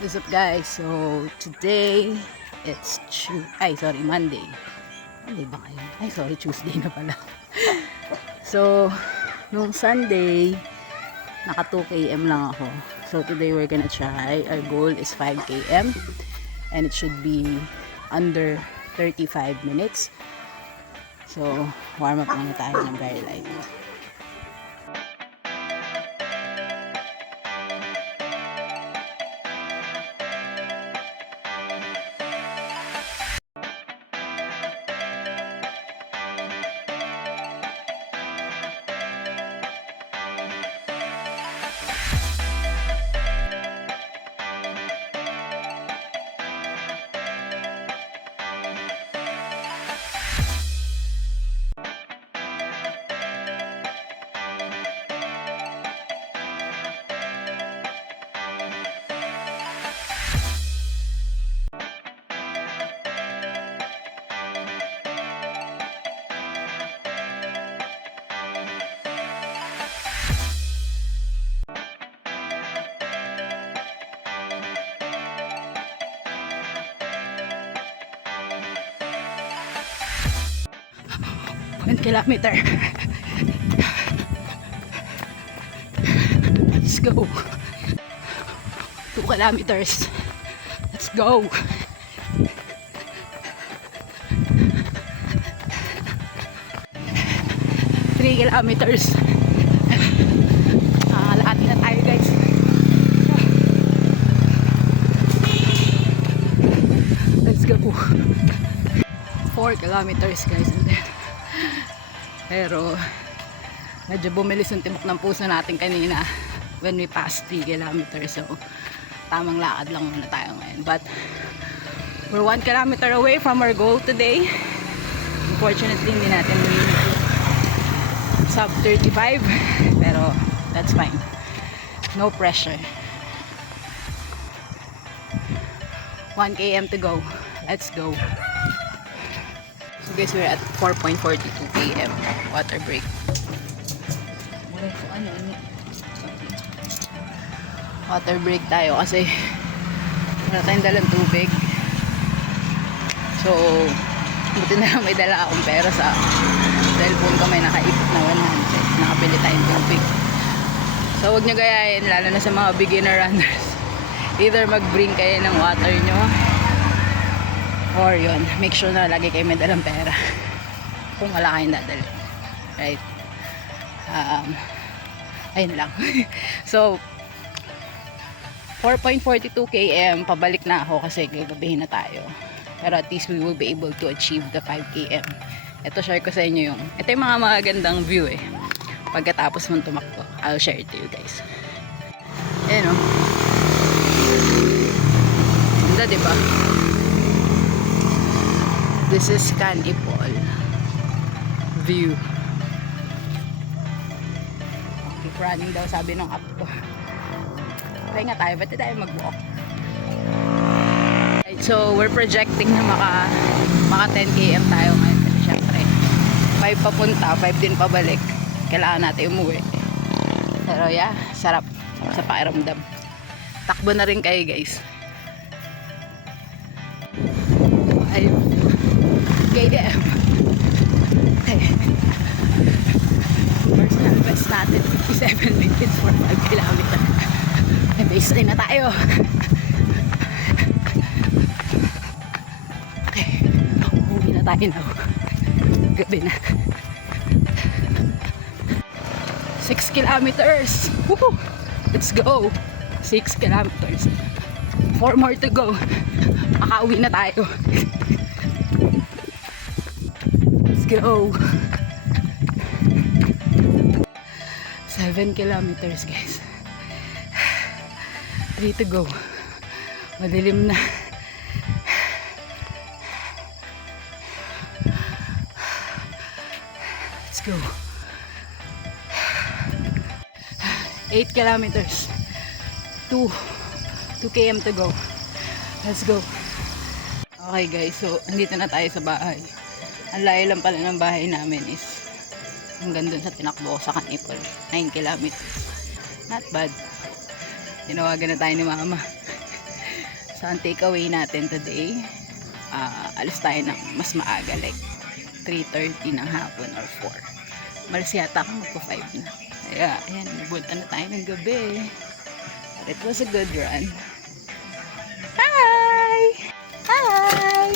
What's up guys? So today it's Monday. Monday ba ngayon? Tuesday na pala. So nung Sunday naka 2 km lang ako. So today we're gonna try. Our goal is 5 km and it should be under 35 minutes. So warm up muna tayo ng very light. One kilometer. Let's go. 2 kilometers. Let's go. 3 kilometers. Lahat na tayo guys. Let's go. 4 kilometers guys. Pero medyo bumilis yung tibok ng puso natin kanina when we passed 3 kilometers. So tamang lakad lang muna tayo ngayon. But we're 1 kilometer away from our goal today. Unfortunately hindi natin sub 35, pero that's fine. No pressure. 1 km to go. Let's go. So guys, we're at 4.42 km. Water break. Water break tayo kasi wala tayong dalang tubig. So buti na lang may dala akong pera sa cellphone ko. May nakaipot na 100. Nakabili tayong tubig. So huwag nyo gayahin, lalo na sa mga beginner runners. Either mag-bring kayo ng water nyo, or yun, make sure na lagi kayo may dalang pera kung wala kayong dadali, right? Ayun lang. So 4.42 km, pabalik na ako kasi gagabihin na tayo, pero at least we will be able to achieve the 5 km. Ito, share ko sa inyo ito yung mga magandang view pagkatapos mong tumakbo. I'll share it to you guys. Ayan o, ganda diba? This is Canipol view. Keep running daw, sabi ng app ko. Try nga tayo, ba't tayo mag-walk? Right, so we're projecting na maka 10 km tayo ngayon. Kasi syempre 5 papunta, 5 din pabalik. Kailangan natin umuwi. Pero yeah, sarap sa pakiramdam. Takbo na rin kayo guys. Ay, KDM. Personal best natin 57 minutes for 5 km. May baseline na tayo. Okay, uwi na tayo na. Gabi na. 6 kilometers. Woohoo! Let's go. 6 kilometers. 4 more to go. Makauwi na tayo. Let's go. 7 kilometers guys. 3 to go. Madilim na. Let's go. 8 kilometers. 2 km to go. Let's go. Okay guys, so andito na tayo sa bahay. Ang layo lang pala ng bahay namin is hanggang dun sa tinakbo ko sa Canipol. 9 kilometers. Not bad. Tinawagan na tayo ni mama. So, ang takeaway natin today, alis tayo ng mas maaga, like 3:30 ng hapon or 4. Malas yata ako magpo-5 na. Kaya, ayan, nabunta na tayo ng gabi. But it was a good run. Hi! Hi!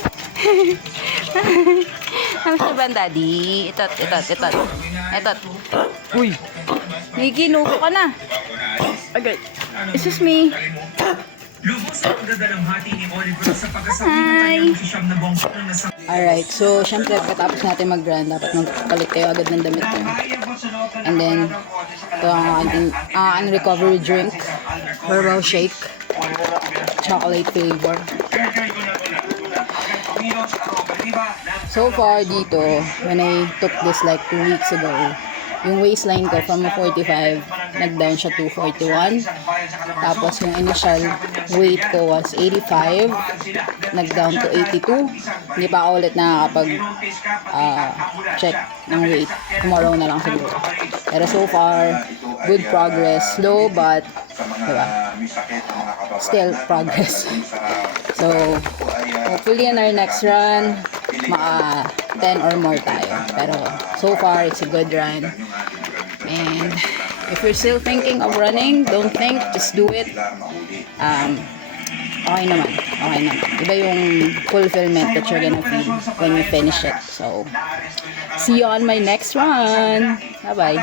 Kamusta ba, Daddy? Ito. Uy! May ginuko ka na. Okay. Excuse me. Hi! Alright, so syempre katapos natin mag-run, dapat magpalit kayo agad ng damit ko. And then, ito ang recovery drink, herbal shake, chocolate flavor. So far dito, when I took this like 2 weeks ago, yung waistline ko from 45, nag-down siya to 41. Tapos yung initial weight ko was 85, nag-down to 82. Hindi pa ako ulit nakakapag check ng weight. Tomorrow na lang siguro. Pero so far, good progress. Slow but, diba? Still progress. So, hopefully in our next run, maka 10 or more tayo. Pero so far, it's a good run. And if you're still thinking of running, don't think, just do it. Okay naman. Iba yung fulfillment that you're gonna feel when you finish it. So, see you on my next run. Bye-bye.